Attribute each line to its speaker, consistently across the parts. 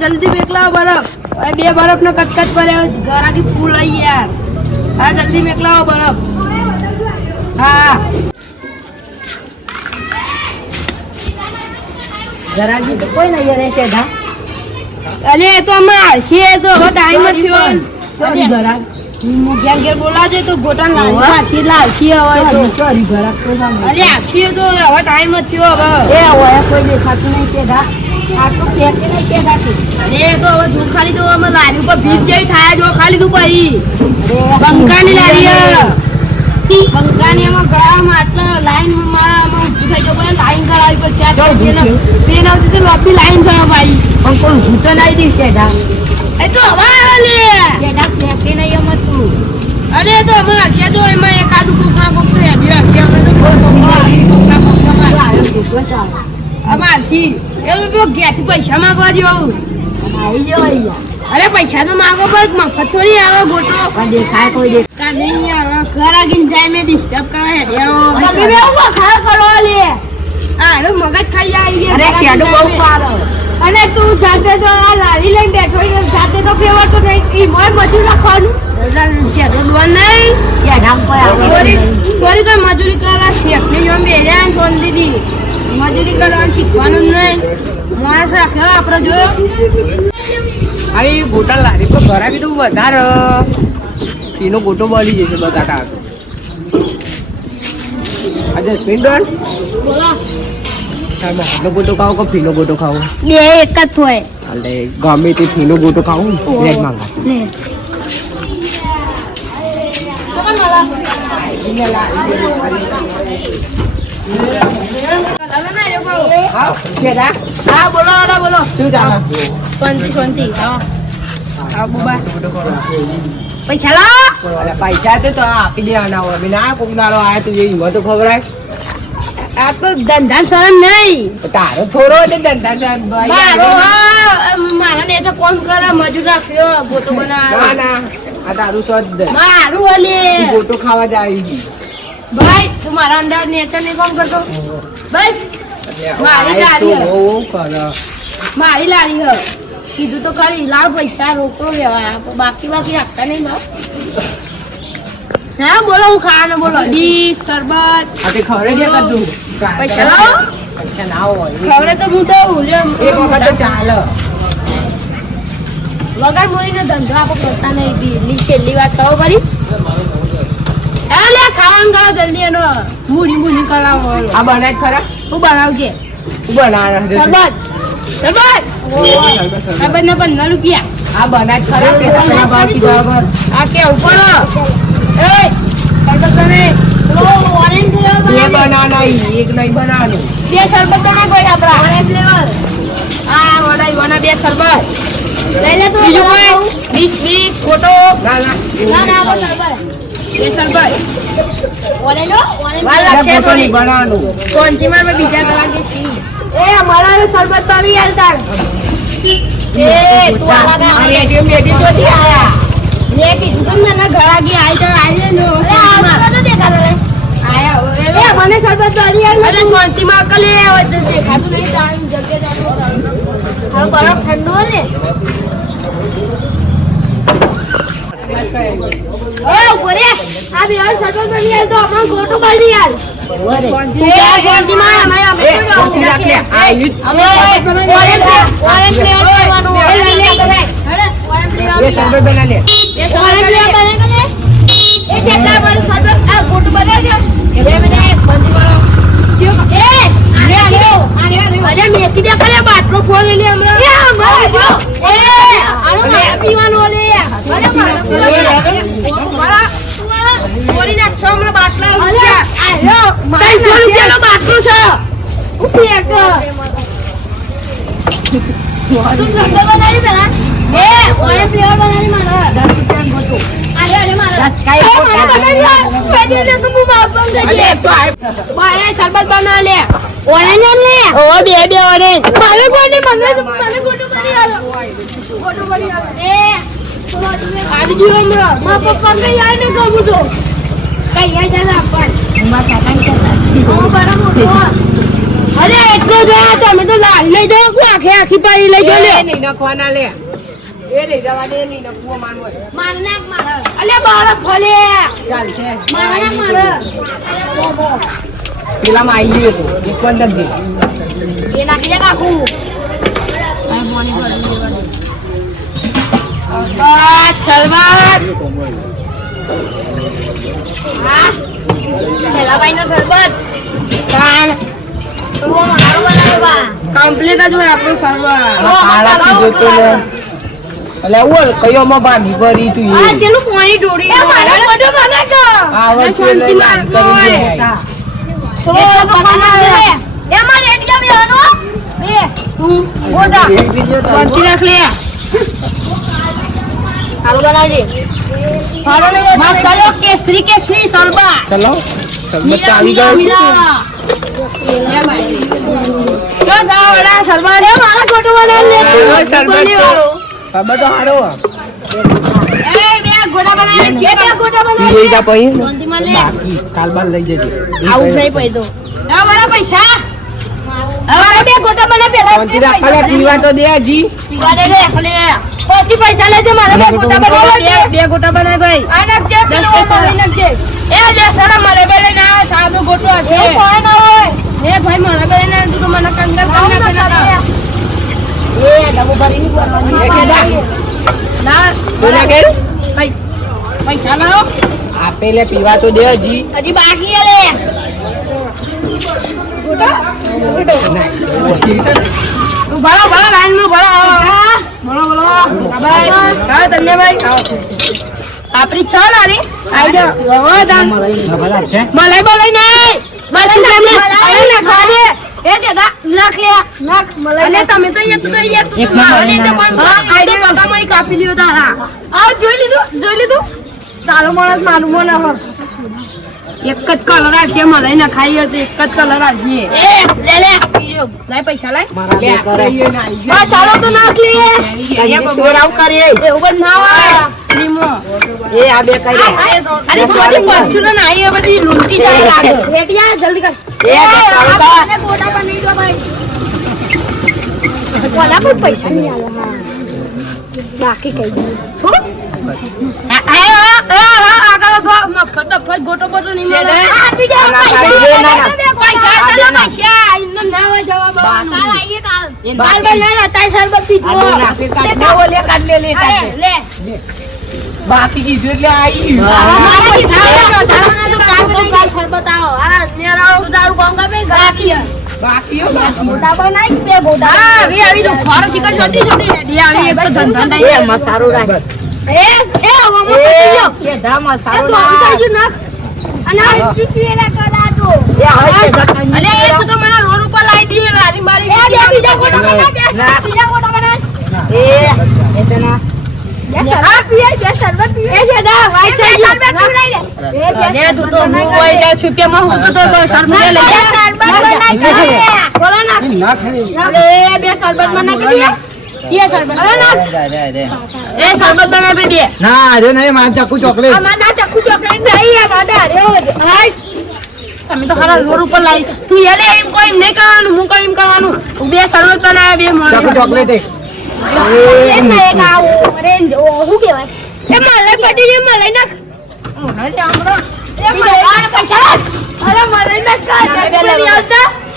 Speaker 1: જલ્દી મેકલા બરફ. બે બરફ નો કટકટ ઘર આખી ફૂલ આવી યાર હા જલ્દી મેકલાવો બરફ. હા.
Speaker 2: તો કોઈ નહીં યાર કે ધા
Speaker 1: તો અમાર. છે તો? હવે ટાઈમ જ થયો.
Speaker 2: ચોરી ગરાગ
Speaker 1: હું ઘેર ઘેર બોલાવજે તો ગોટા લાવશે લાવશે હવે તો. આપશે તો? હવે ટાઈમ જ થયો હવે.
Speaker 2: એ ઓય કોઈ દેખાતું નહીં કે ધા આટલું ફેંકે
Speaker 1: એ તો હવે તું ખાલી તો અમે લારી ઉપર ભીડ જેવી થાય જો ખાલી
Speaker 2: અરે
Speaker 1: બંકાની લારી બંકાની એમાં ગયા આટલા લાઈન મારા આમાં ઊભું થઈ ગયો લાઈન કરાવી
Speaker 2: પડશે
Speaker 1: પેન પેન આવતી તો લોબી લાઈન થયો ભાઈ.
Speaker 2: પણ કોઈ ભૂતો નહીં દી
Speaker 1: એ તો હવે આવે લે
Speaker 2: કે ધા નહીં એમ તું.
Speaker 1: અરે તો અમે રાખશે તો એમાં એકાદું કોકના કોક હેડી રાખશે અમે તો કોઈ કોકના કોકના કોકના
Speaker 2: આવ્યો છોકરો ચાલ
Speaker 1: અમે આવશી એ તો પેલો ઘેરથી પૈસા માંગવા જેવું
Speaker 2: આવી. જાઓ અહીંયા
Speaker 1: અરે પૈસા તો માંગો પણ મફત થોડી આવે ગોટો.
Speaker 2: પણ દેખાય કોઈ દેખાય
Speaker 1: નહીં યાર ઘર આગીને જાય મેં ડિસ્ટર્બ કરવા હેડી
Speaker 2: તમે બે ઊભા ખા કરો લે.
Speaker 1: હા મગજ ખાઈ જાય
Speaker 2: અરે ખેડો બહુ પાડો.
Speaker 3: અને તું જાતે તો આ લારી લઈને બેઠો છે, જાતે તો ફેવરતો નહીં ઈ મોય મજૂર રાખવાનું.
Speaker 2: નહીં. પર આવે.
Speaker 1: મજૂરી જોમ બેર્યા સોન દીદી મજૂરી કરવાનું શીખવાનું નહીં. માણસ રાખ્યો આપણે જોયો
Speaker 4: અરે ગોટા લારી પર ઘરાકી તો વધારે. એનો ગોટો બળી જશે બટાટા હતો આજે સ્પિન ડોન
Speaker 1: બોલો.
Speaker 4: તમે હાથનો ગોટો ખાવો કે ફીનો ગોટો ખાવો?
Speaker 1: બે એક જ હોય.
Speaker 4: એટલે ગમે તે ફીનો ગોટો ખાવું ને જ માંગા હા
Speaker 1: પૈસા લાવો
Speaker 4: અલા, પૈસા તો તો આપી દેવાના હોય ના. કોક દાડો આયા તો એમાં તો ખવડાય
Speaker 1: આ તો ધંધા શરમ નહીં
Speaker 4: તારો થોડો ધંધા છે
Speaker 1: મારો મારા ને તો કોમ કરે મજૂર રાખ્યો ગોટો બનાવ
Speaker 4: ના આ તારું સ્વદ
Speaker 1: મારું ઓલે
Speaker 4: ગોટો ખાવા જ આવી ગઈ
Speaker 1: ભાઈ તું મારા અંડર નેચર નહીં કોમ કરતો. બસ મારી લારી. મારી લારી હ. કીધું તો ખાલી લાવ પૈસા રોકો વ્યવહાર. બાકી બાકી રાખતા નહીં લાવ હા બોલો હું ખાવાનું બોલો. ડીશ શરબત.
Speaker 4: ખવડે છે કદું?
Speaker 1: પૈસા લાવો. ખવડે તો હું તો
Speaker 4: એક વખત તો ચાલો.
Speaker 1: વગર મૂડીનો ધંધો આપણે કરતા નહીં. છેલ્લી વાત કહો ફરી ખાવાનું કરો જલ્દી એનો. મૂડી મૂડી કરાવો
Speaker 4: આ બનાય ખરા?
Speaker 1: હું બનાવજે.
Speaker 4: હું બનાવવાનો છે.
Speaker 1: શરબત. શરબત. શરબત ના પંદર રૂપિયા.
Speaker 4: આ બનાય જ ખરા?
Speaker 1: આ કે ઉપર. એ શરબત તમે.
Speaker 4: બે ઈ, એક નહીં બનાવવાનું.
Speaker 1: બે શરબત તો ના કોઈ આપડા ઓરેન્જ ફ્લેવર આ વડાઈ વના બે શરબત. લઈ લે તું બીજું કોઈ? વીસ વીસ ફોટો
Speaker 4: ના ના.
Speaker 1: ના
Speaker 4: નહીં
Speaker 1: બીજા કલાકે સી
Speaker 3: એ અમારા શરબત તો આવી યાર તાર
Speaker 1: એ તું આ
Speaker 4: આ
Speaker 1: લગા
Speaker 4: રેડિયો બેડિયો આયા?
Speaker 1: લે તું ને ના ઘર આઈ તો આઈ નો
Speaker 3: એ તો દેખાતો રે
Speaker 1: આયા
Speaker 3: એ મને શરબત તો આવી યાર
Speaker 1: અરે શાંતિ માં કલે દેખાતું નહીં તારી જગ્યા જાતો
Speaker 3: હવે બરફ ઠંડુ ને? એ ઊભો રે આ બે યાર શરબત તો આવી યાર તો અમારો ગોટો માં અમે અમે
Speaker 4: એ, ઓછી રાખ લે. આ ઈ જ.
Speaker 1: અમે
Speaker 3: ઓરેન્જ ઓરેન્જ ફ્લેવર લેવાનું ઓરેન્જ ફ્લેવર
Speaker 4: એ
Speaker 3: ઓરેન્જ
Speaker 4: શરબત બનાવી લે.
Speaker 3: ફ્લેવર બને બને એ કેટલા મારું શરબત આ ગોટો બનાવ છે
Speaker 1: બે મિનિટ શાંતિ વાળો
Speaker 3: એ આને આને આને આને
Speaker 1: અરે મેકી દે ખરે બાટલો ખોલી લે હમણાં
Speaker 3: એ અમારે જો એ આનો મારે પીવાનું ઓલે અરે મારે પીવાનું
Speaker 1: મારા ખોલી નાખશો હમણાં બાટલા
Speaker 3: અલે આયો મારે
Speaker 1: ત્રણસો રૂપિયાનો બાટલો છે
Speaker 3: ઉપી એક તું શરબત બનાવી પેલા એ ઓરે ફ્લેવર બનાવી મારે અરે અરે મારે
Speaker 4: કાંઈ
Speaker 3: મારે યાર પેલી ને હું માપમ
Speaker 4: અલે,
Speaker 3: જજે
Speaker 4: તો
Speaker 1: બાય શરબત બનાવ લે
Speaker 3: ઓરેન્જ લે
Speaker 1: ઓ બે બે ઓરેન્જ
Speaker 3: મને કોને મને મને ગોટો બની આલો ગોટો બની આલો એ
Speaker 1: ગયો હમણાં
Speaker 3: મારા પપ્પા કઈ યાર ને કહું તો
Speaker 1: કઈ યાર જાના પણ.
Speaker 3: હું બરાબર મોટો
Speaker 1: અરે એટલો જ આ તમે તો લારી લઈ જાઓ કોઈ આખે આખી પાડી લઈ જાઓ
Speaker 4: એ
Speaker 1: લે
Speaker 4: નહીં નખવાના લે. એ નહીં જવા દે નહીં નખવો માનવો
Speaker 3: માર નાખ મારે.
Speaker 1: અલે બાળક ફલે
Speaker 4: ચાલશે.
Speaker 3: મારે નાખ મારે.
Speaker 4: પેલામાં આવી ગયું હતું. એક પંદર દી
Speaker 3: એ નાખી દે કાકુ.
Speaker 1: બસ સલવાન
Speaker 3: હા? છેલ્લાભાઈ નો શરબત.
Speaker 1: કમ્પ્લીટ જ હોય આપણું સલવાન
Speaker 3: બહુ
Speaker 4: કાળા
Speaker 3: મસાલો
Speaker 4: કીધું તો લે.
Speaker 3: ઓછો
Speaker 4: એટલે ઓલ કયો માં બાંધી ભરી તું
Speaker 3: આ જેનું પાણી ઢોળી
Speaker 1: એ મારા બધું મને કહો
Speaker 4: આવે
Speaker 1: શાંતિ
Speaker 4: એટલે કરી
Speaker 1: હોય.
Speaker 4: દેવાય.
Speaker 3: થોડો તો બનાવે એ મારે એટીએમ લેવાનો બે
Speaker 1: તું
Speaker 3: ગોટા
Speaker 4: એક બીજો તો
Speaker 1: શાંતિ રાખ લે
Speaker 3: સારું બનાવજે. સારું નહીં
Speaker 1: મસ્ત કર્યો કેસરી કેસરી સલવા
Speaker 4: ચલો સરબત આવી ગયો
Speaker 1: લે
Speaker 3: બનાવી લે બે બનાવી બે બનાવી
Speaker 4: પછી
Speaker 1: લે પૈસા.
Speaker 3: બે બનાવી લે
Speaker 1: લે
Speaker 3: લેજો મારે બે ગોટા બનાવ
Speaker 1: બે બે ગોટા બનાય ભાઈ
Speaker 3: નાખજે
Speaker 1: એ સરા મારે બેલે ના સાદો ગોટો હશે.
Speaker 3: કોઈ ના હોય.
Speaker 1: એ ભાઈ મારે બેલે ના તું મને કંગાલ કરી નાખે
Speaker 3: ના
Speaker 1: ના
Speaker 3: ચાલે. એ ડબ્બો ભરીને બોલવાનું.
Speaker 4: એ કેદા?
Speaker 1: ના
Speaker 4: કોને કે
Speaker 1: ભાઈ પૈસા લાવો.
Speaker 4: આપે લે પીવા તો દે હજી.
Speaker 3: હજી બાકી છે લે.
Speaker 1: ભરો ભરો લાઈનમાં ભરો ભરો ભરો હા ભાઈ હા તન્ય ભાઈ. આપણી છ લારી. આવી જાઓ મલાઈ બલાઈ નહીં. બસ
Speaker 3: મલાઈ નાખવા દે. એ સીધા નાખ લે નાખ. મલાઈ
Speaker 1: અને તમે તો અહીંયા તું તો અહીંયા તો મારો તો પણ
Speaker 3: હા,
Speaker 1: પગામાં કાપી લ્યો તારા.
Speaker 3: આ જોઈ લીધું જોઈ લીધું. તારો માણસ મારું મોં ના હોય.
Speaker 1: એક જ કલર આવશે એમાં લઈને ખાઈએ તો એક જ કલર આવશે.
Speaker 3: લે લે.
Speaker 1: લાય પૈસા લાય.
Speaker 4: મારા બે કરે
Speaker 3: બસ ચાલો તો નાખ લે.
Speaker 4: સોરાવ કરે
Speaker 3: એવું બધું ના હોય.
Speaker 1: લીમો
Speaker 4: એ આ બે કરી
Speaker 1: અરે થોડી પરચુલો ના હવે બધી લૂંટી જાય લાગે.
Speaker 3: ભેટિયા જલ્દી કર.
Speaker 4: એ
Speaker 3: એ,
Speaker 4: બે ચાલો
Speaker 3: આ
Speaker 4: તો.
Speaker 3: મને ગોટા પર નહીં દો ભાઈ. કોલા કોઈ પૈસા નહીં આલે હા. બાકી કઈ દઉં
Speaker 1: મફત ગોટો નહીં મળે
Speaker 3: આપી દે
Speaker 4: ના, ના,
Speaker 3: પૈસા
Speaker 4: ના, ના.
Speaker 3: દે,
Speaker 1: પૈસા
Speaker 3: પૈસા
Speaker 1: ચાલો ના હોય જવાબ
Speaker 3: કાલ. આવીએ કાલ
Speaker 1: બાર બાર ના હતા શરબત પીધો
Speaker 4: આલુ કાઢ લે, કાઢ લે, લે, લે.
Speaker 3: લે
Speaker 4: બાકી કીધું એટલે આવી
Speaker 1: મારા પૈસા તારા તો કાલ કોમ કાલ શરબત આવો આ આવો
Speaker 3: તું તારું કામ બાકી
Speaker 4: બાકી હો, બાકી.
Speaker 3: બે ગોટા
Speaker 1: હા આવી આવી તો ફોર શિકર શોધી શોધી રેડી આવી એક તો ધંધા નહીં
Speaker 4: એમાં સારું રાખ
Speaker 3: એ એ
Speaker 4: એ ધામાં સારું
Speaker 3: તો આવી નાખ અને આ ચૂસવેલા કરા દો
Speaker 4: એ હવે
Speaker 1: અલે એ તો મને રોડ ઉપર લાવી દી લારી મારી
Speaker 3: એ બીજા ગોટા બનાવ બે બીજા ગોટા બનાવ
Speaker 4: એ એ તો
Speaker 3: બે શરબત પીએ બે એ ગયું શરબત પીવડાઈ દે એ બે
Speaker 1: હું હું શરબત લઈ જા
Speaker 3: શરબત બનાવી દે. બોલો ના
Speaker 4: ના ખાઈ.
Speaker 1: અલે બે કે
Speaker 3: અરે ના
Speaker 1: એ
Speaker 5: અરે નહીં માર ચાકુ ચોકલેટ.
Speaker 3: અમાર ના ચક્કુ ચોકલેટ નહીં આ માટે અરે હાય.
Speaker 1: તમે તો ખરા રોડ ઉપર લાવી તું એલે એમ કોઈ નહીં કરવાનું હું કોઈ એમ કરવાનું. હું બે શરબત બનાવ્યા બે
Speaker 5: ચાકુ ચોકલેટ એક.
Speaker 3: એક આ ઓરેન્જ ઓ શું કહેવાય? એ મલાઈ પડી ગઈ મલાઈ નાખ. એ
Speaker 1: પૈસા
Speaker 3: અરે કા આવતા
Speaker 1: હું હું હું બે
Speaker 3: એ બ- એ કા
Speaker 1: મારે ના હવે
Speaker 3: આ જોજે બગાડ્યું
Speaker 5: અરે આ ચાકુ ચોકલેટ નાખો તો
Speaker 3: અરે,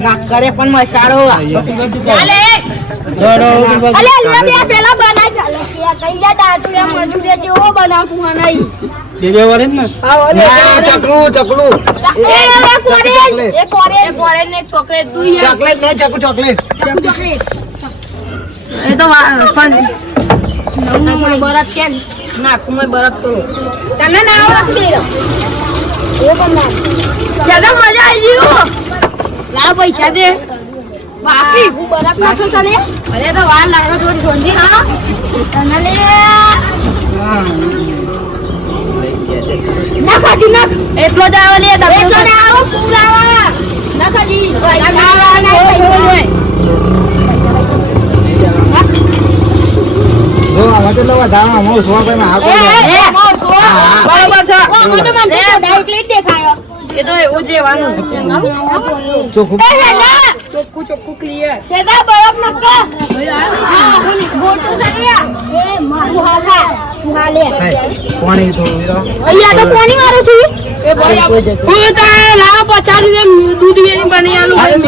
Speaker 3: તો
Speaker 1: કરે
Speaker 4: પણ મસારો
Speaker 1: ચાલે.
Speaker 3: અલે લે બે પેલા બનાવી કઈ જા દાટુ એમ મજુ દે બનાવતું નહીં.
Speaker 5: બે બે ને? ના ચકલું ચકલું.
Speaker 3: એ એ કોરેજ એ
Speaker 1: ને ચોકલેટ તું યાર
Speaker 5: ચોકલેટ નહીં ચાકુ ચોકલેટ.
Speaker 3: ચોકલેટ.
Speaker 1: એ તો બરફ કેમ નાખું મેં બરફ કરું
Speaker 3: તને ના? આવડત બે એ પણ ના. જ્યાદા મજા આવી ગયું
Speaker 1: લાવ પૈસા દે.
Speaker 3: બાકી હું. બરફ નાખો તને?
Speaker 1: અરે તો વાર લાગે થોડી સોંધી ના
Speaker 3: તને લે. નાખ હાજી નાખ
Speaker 1: એટલો જ આવે લે તમે
Speaker 3: એટલો ને આવો ફૂલ આવા નાખ હાજી એ
Speaker 5: આપો
Speaker 3: એ મોર સો
Speaker 1: બરોબર છે
Speaker 3: ઓ મોટો મન ડાયરેક્ટ લઈ દેખાયો
Speaker 1: એ તો એવું જ
Speaker 5: ચોખ્ખું
Speaker 1: ચોખ્ખું ક્લિયર
Speaker 3: સેદા બરફ મક્કો મોટું સરિયા એ મારું હા લે
Speaker 5: પાણી તો
Speaker 3: અહીંયા તો કોની મારું છું.
Speaker 1: એ ભાઈ હું તો લાવો પચાસ રૂપિયા દૂધ વેરી બની આલું.
Speaker 3: મને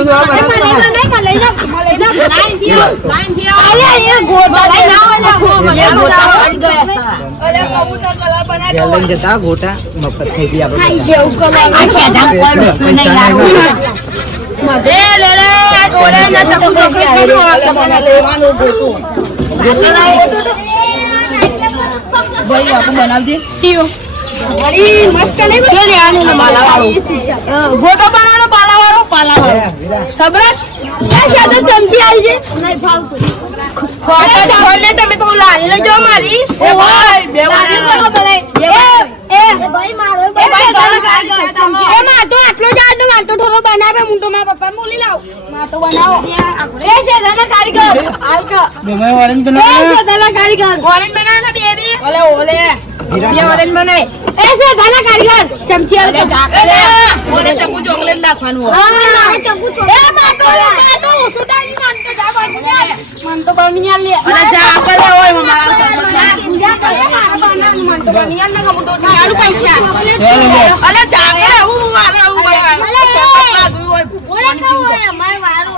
Speaker 3: મને લઈ જા લઈ જા
Speaker 1: લાઈનથી લાઈનથી આવો.
Speaker 3: એ ગોટા લઈ લાવો ને
Speaker 1: ગોટા
Speaker 3: અરે કબૂતર કલર બના
Speaker 5: ત્યાં જતા ગોટા મફત થઈ ગયા આપણે.
Speaker 3: ખાઈ જેવું કલર આ સેદા
Speaker 5: કોઈ નહીં લાવું.
Speaker 1: ગોટો બનાવવાનો પાલાવાળો?
Speaker 3: પાલાવાળો. સેદા ચમચી આવી છે
Speaker 1: તમે તો લારી લઈ જાઓ મારી. એ ભાઈ બે
Speaker 3: મારો. એ માટો આટલો જ આટલો માટો થોડો બનાવે હું તો મારા પપ્પા બોલી લાવ. માટો બનાવો. એ સેદાના કારીગર. હાલકા.
Speaker 5: ગમે ઓરેન્જ
Speaker 3: એ સેદાના કારીગર.
Speaker 1: ઓરેન્જ બનાવના બેબી? ઓલે ઓલે. બે ઓરેન્જ બનાય
Speaker 3: એ સેદાના કારીગર. ચમચી
Speaker 1: અરે
Speaker 3: હાલકા.
Speaker 1: ચાકલે ઓરે ચકુ ચોકલેટ નાખવાનું હોય.
Speaker 3: હા. મારે ચકુ ચો એ માટો માટો સુટાઈ માટો જા બની મન તો બની લે.
Speaker 1: અરે ચાકલે હોય મારા સરબત ના
Speaker 3: કરે અમાર વારો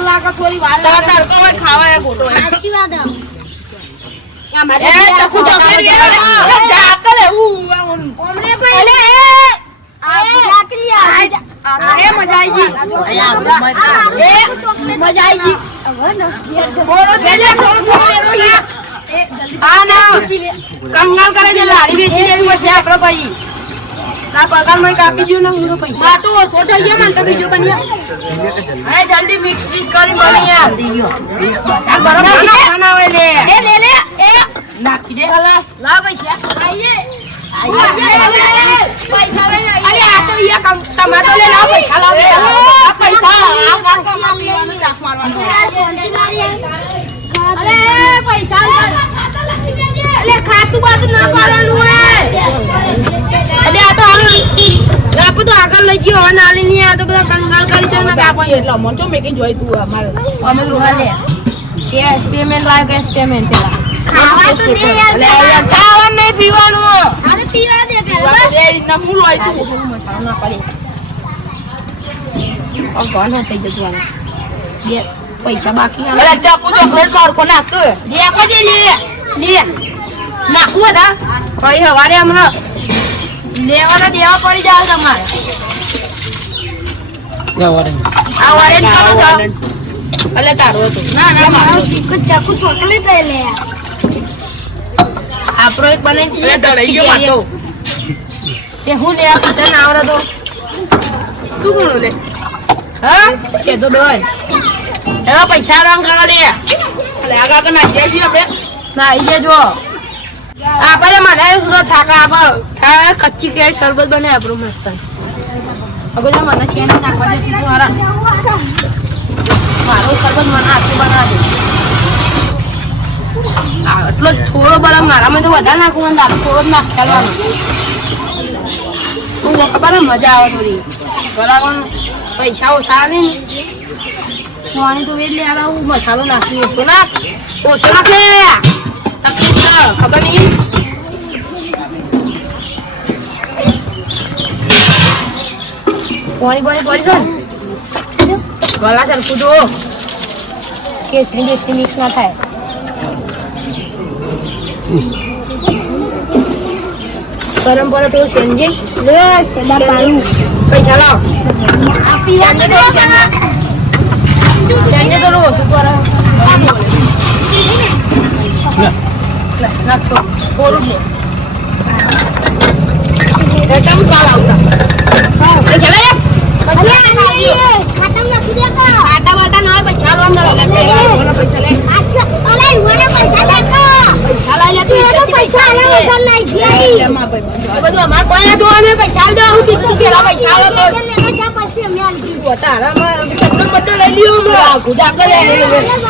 Speaker 1: લાગે થોડી વાર લાગે ખાવા ગોટો
Speaker 3: સાચી વાત મજા આવી ગઈ એ મજા આવી ગઈ
Speaker 1: બોલો દેજે થોડું થોડું વેરો લે આ ના કંગાલ કરે છે લારી વેચી દેવી પડશે આપડે ભાઈ ના પગારમાં કાપી દઉં ને હું તો પૈસા.
Speaker 3: માટો ઓછો થઈ ગયો મને તો બીજો બન્યો.
Speaker 1: અરે જલ્દી મિક્સ મિક્સ કરી યાર દીયો. આ બરાબર નાખવાના હોય લે.
Speaker 3: એ લે લે એ.
Speaker 1: નાખી દે. લા ભાઈ
Speaker 3: આઈએ. આઈએ. પૈસા લઈ
Speaker 1: અરે આ તો ઈયા કમ લે લાવ પૈસા લાવ આ પૈસા આ કાકામાં પીવાનું ચાખ મારવાનું.
Speaker 3: અરે પૈસા
Speaker 1: અલે બાતું ના કરવાનું હોય. અરે આ તો હાલ. આપણે તો આગળ લઈ ગયો હવે નાલી ની આ તો બધા કંગાલ કરી દો ને કાપણ એટલે અમન મેકી જોઈ તું અમારે. અમે તો હાલે કે એક્સપેરિમેન્ટ લાગે કે એક્સપેરિમેન્ટ પેલા?
Speaker 3: ખાવા તો દે યાર
Speaker 1: અલે નહીં પીવાનું.
Speaker 3: અરે પીવા દે પેલા
Speaker 1: એ નમૂલ હોય તું. ના પડે. ઓ કોણ થઈ જતું બે પૈસા બાકી નાખ લે લે લે. નાખું હતા પછી સવારે હમણાં લેવાના દેવા પડી જાય તમારે આ ઓરેન્જ કરો છો. અલે તારો હતો. ના ના મારો
Speaker 3: ચીકુ ચાકુ ચોકલેટ લે.
Speaker 1: આપણો એક બને એ ડળાઈ ગયો માતો તે હું લે આ પીતા ના આવડે તો. તું કોણ લે? હા? કે તો ડોય એવા પૈસા રંગ કરો લે એટલે આગળ નાખીએ છીએ આપણે. ના આઈ જજો આપણે મને સુધો ઠાકા આપ ઠાકા કચ્ચી કે શરબત બને, આપણું મસ્ત. અગર જો, મને શેને નાખવા દે, તું મારો શરબત મને હાથે બનાવી. આટલો થોડો બરાબર મારામાં તો વધારે નાખું મને, તારો થોડો જ નાખ ચાલવાનો તું ખબર મજા આવે થોડી. બરાબર? પૈસા ઓછા આવે ને તો એટલે યાર હું મસાલો નાખી ઓછો નાખ. ઓછો નાખ લે. ખબર નહીં? પાણી પાણી પડી છે ગલા સરખું જો કેસરી બેસરી મિક્સ ના થાય. ગરમ પડે તો સેન્જી. લે સેડા પાણી પૈસા લાવ સેન્જી તો સેન્જી. તો શું કરે નાખતો કોરું લે એ તમ કાલ આવતા પૈસા લે
Speaker 3: અરે આની ખાતમ નાખી દે કા
Speaker 1: આટા વાટા ના હોય પૈસા લો અંદર એટલે ઓલા પૈસા લે
Speaker 3: અરે મને પૈસા દે
Speaker 1: પૈસા લઈ લે તું પૈસા
Speaker 3: પૈસા વગર નહીં જઈ.
Speaker 1: બધું અમારે કોઈ ના જોવાનું પૈસા દે હું કીધું પેલા પૈસા આલો તો
Speaker 3: લેવા જા પછી અમે આલી દઈએ.
Speaker 1: તારામાં ચપ્પલ બચ્ચો લઈ
Speaker 3: કાઢ. આ માં તું સોળ કર,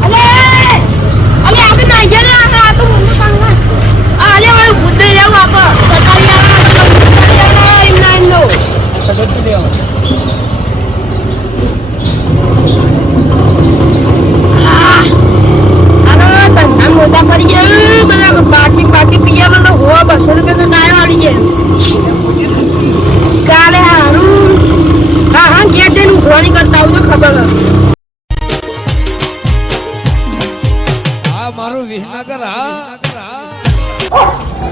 Speaker 1: અલે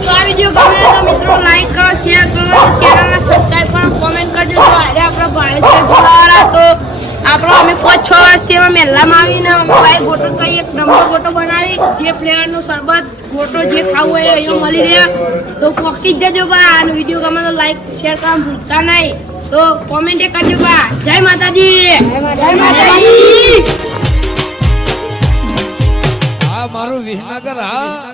Speaker 1: તો આ વીડિયો ગમે તો મિત્રો લાઈક કરો શેર કરો ચેનલને સબસ્ક્રાઇબ કરો કોમેન્ટ કરજો. તો આજે આપણો ભાઈ છે જોડાવાળા તો આપણો અમે પાંચ છ વર્ષથી એમાં મહેલામાં આવીને અમે ભાઈ ગોટો કઈ એક નંબર ગોટો બનાવી, જે ફ્લેવરનું શરબત, ગોટો જે ખાવું હોય અહીંયા મળી રહે. તો પોકી જજો બા, અને વીડિયો ગમે તો લાઈક શેર કરવા ભૂલતા નહીં. તો કોમેન્ટ કરજો બા. જય માતાજી. જય માતાજી.
Speaker 6: આ મારું વિસનગર હા.